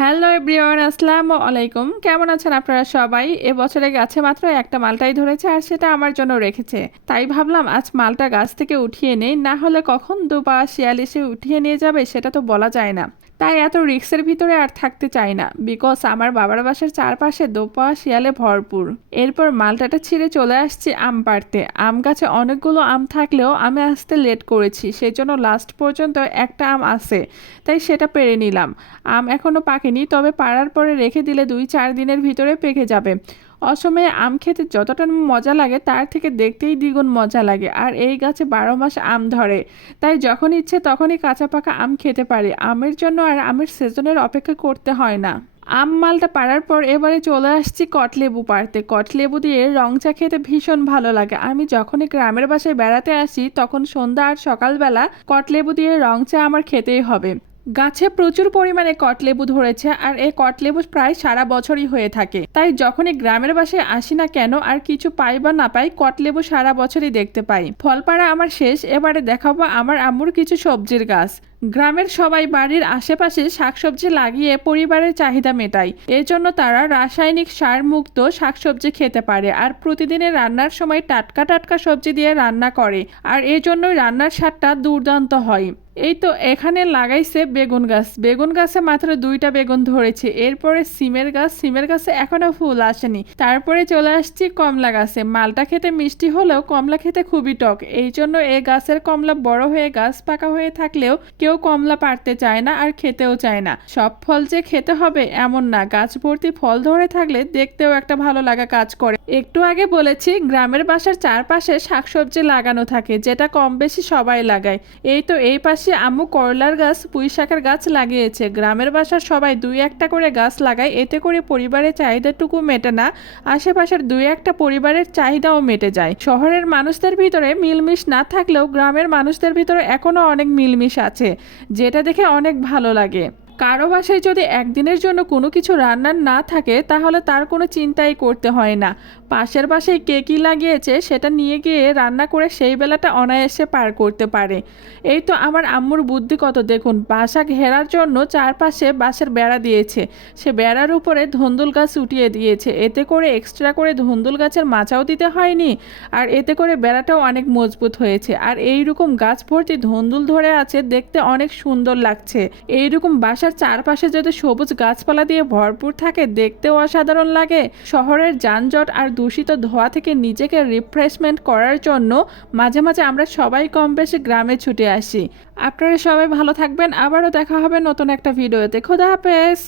Hello everyone, আসসালামু আলাইকুম। কেমন আছেন আপনারা সবাই? এবছরে গাছে মাত্র একটা মালটাই ধরেছে আর সেটা আমার জন্য রেখেছে। তাই ভাবলাম আজ মালটা গাছ থেকে উঠিয়ে নেই, না হলে কখন দুপা শিয়াল এসে উঠিয়ে নিয়ে যাবে সেটা তো বলা যায় না। তাই এত রিক্সের ভিতরে আর থাকতে চাই না বিকজ আমার বাবার বাসার চারপাশে দোপা, শিয়ালে ভরপুর। এরপর মালটাটা ছিঁড়ে চলে আসছি আম পাড়তে। আম গাছে অনেকগুলো আম থাকলেও আমি আসতে লেট করেছি সেই জন্য লাস্ট পর্যন্ত একটা আম আছে, তাই সেটা পেরে নিলাম। আম এখনও পাকেনি, তবে পাড়ার পরে রেখে দিলে দুই চার দিনের ভিতরে পেকে যাবে। অসময়ে আম খেতে যতটা মজা লাগে, তার থেকে দেখতেই দ্বিগুণ মজা লাগে। আর এই গাছে বারো মাস আম ধরে। তাই যখন ইচ্ছে তখনই কাঁচা পাকা আম খেতে পারি। আমের জন্য আর আমের সিজনের অপেক্ষা করতে হয় না। আম মালটা পাড়ার পর এবারে চলে আসছি কটলেবু পাড়তে। কটলেবু দিয়ে রং চা খেতে ভীষণ ভালো লাগে। আমি যখনই গ্রামের বাসায় বেড়াতে আসি, তখন সন্ধ্যা আর সকালবেলা কটলেবু দিয়ে রং চা আমার খেতেই হবে। গাছে প্রচুর পরিমাণে কটলেবু ধরেছে আর এই কটলেবু প্রায় সারা বছরই হয়ে থাকে। তাই যখনই গ্রামের বাসায় আসি না কেন আর কিছু পাই বা না পাই, কটলেবু সারা বছরই দেখতে পাই। ফলপাড়া আমার শেষ, এবারে দেখাবো আমার আম্মুর কিছু সবজির গাছ। গ্রামের সবাই বাড়ির আশেপাশে শাকসবজি লাগিয়ে পরিবারের চাহিদা মেটায়। এজন্য তারা রাসায়নিক সার মুক্ত শাকসবজি খেতে পারে আর প্রতিদিনের রান্নার সময় টাটকা টাটকা সবজি দিয়ে রান্না করে। আর এজন্যই রান্নার স্বাদটা দুর্দান্ত হয়। এই তো এখানে লাগাইছে বেগুন গাছ। বেগুন গাছে মাত্র দুইটা বেগুন ধরেছে। এরপরে সিমের গাছ। সিমের গাছে এখনও ফুল আসেনি। তারপরে চলে আসছি কমলা গাছে। মালটা খেতে মিষ্টি হলেও কমলা খেতে খুবই টক। এই জন্য এই গাছের কমলা বড় হয়ে গাছ পাকা হয়ে থাকলেও কেউ কমলা পারতে চায় না আর খেতেও চায় না। সব ফল যে খেতে হবে এমন না। গাছ ভর্তি ফল ধরে থাকলে দেখতেও একটা ভালো লাগা কাজ করে। একটু আগে বলেছি, গ্রামের বাসার চারপাশে শাকসবজি লাগানো থাকে, যেটা কম বেশি সবাই লাগায়। এই তো এই পাশে আম্মু, করলার গাছ, পুঁই শাকের গাছ লাগিয়েছে। গ্রামের বাসার সবাই দুই একটা করে গাছ লাগায়, এতে করে পরিবারের চাহিদাটুকু মেটে না, আশেপাশের দুই একটা পরিবারের চাহিদাও মেটে যায়। শহরের মানুষদের ভিতরে মিলমিশ না থাকলেও গ্রামের মানুষদের ভিতরে এখনও অনেক মিলমিশ আছে, যেটা দেখে অনেক ভালো লাগে। কারও বাসায় যদি একদিনের জন্য কোনো কিছু রান্নার না থাকে, তাহলে তার কোনো চিন্তাই করতে হয় না। পাশের বাসায় কে কী লাগিয়েছে, সেটা নিয়ে গিয়ে রান্না করে সেই বেলাটা অনায়াসে পার করতে পারে। এই তো আমার আম্মুর বুদ্ধি কত দেখুন। বাসা ঘেরার জন্য চারপাশে বাঁশের বেড়া দিয়েছে। সে বেড়ার উপরে ধন্দুল গাছ উঠিয়ে দিয়েছে। এতে করে এক্সট্রা করে ধন্দুল গাছের মাচাও দিতে হয়নি, আর এতে করে বেড়াটাও অনেক মজবুত হয়েছে। আর এইরকম গাছ ভর্তি ধন্দুল ধরে আছে, দেখতে অনেক সুন্দর লাগছে। এইরকম বাসার চারপাশে যদি সবুজ গাছপালা দিয়ে ভরপুর থাকে, দেখতেও অসাধারণ লাগে। শহরের যানজট আর দূষিত ধোয়া থেকে নিজেকে রিফ্রেশমেন্ট করার জন্য মাঝে মাঝে আমরা সবাই কম বেশি গ্রামে ছুটে আসি। আপনারা সবাই ভালো থাকবেন। আবারও দেখা হবে নতুন একটা ভিডিওতে। খোদা হাফেজ!